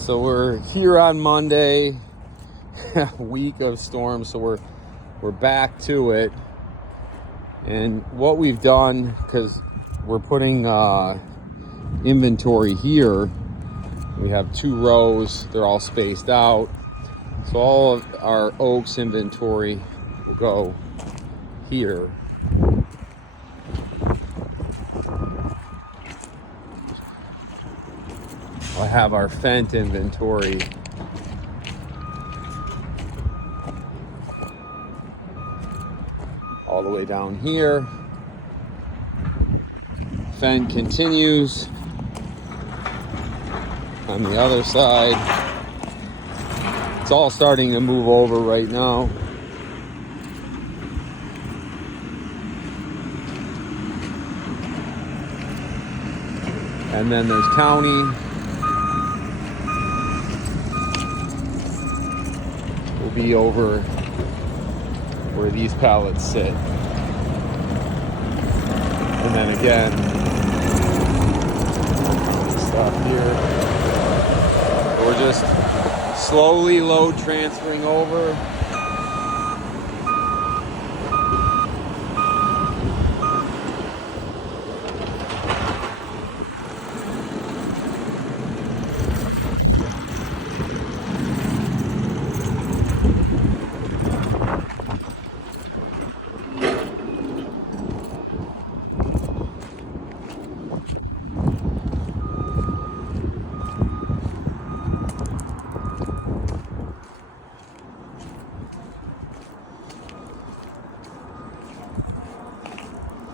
So we're here on Monday, week of storms, so we're back to it. And what we've done, because we're putting inventory here, we have 2 rows, they're all spaced out. So all of our oaks inventory will go here. I have our Fent inventory all the way down here. Fent continues on the other side. It's all starting to move over right now. And then there's county. Will be over where these pallets sit. And then again, stuff here. We're just slowly load transferring over.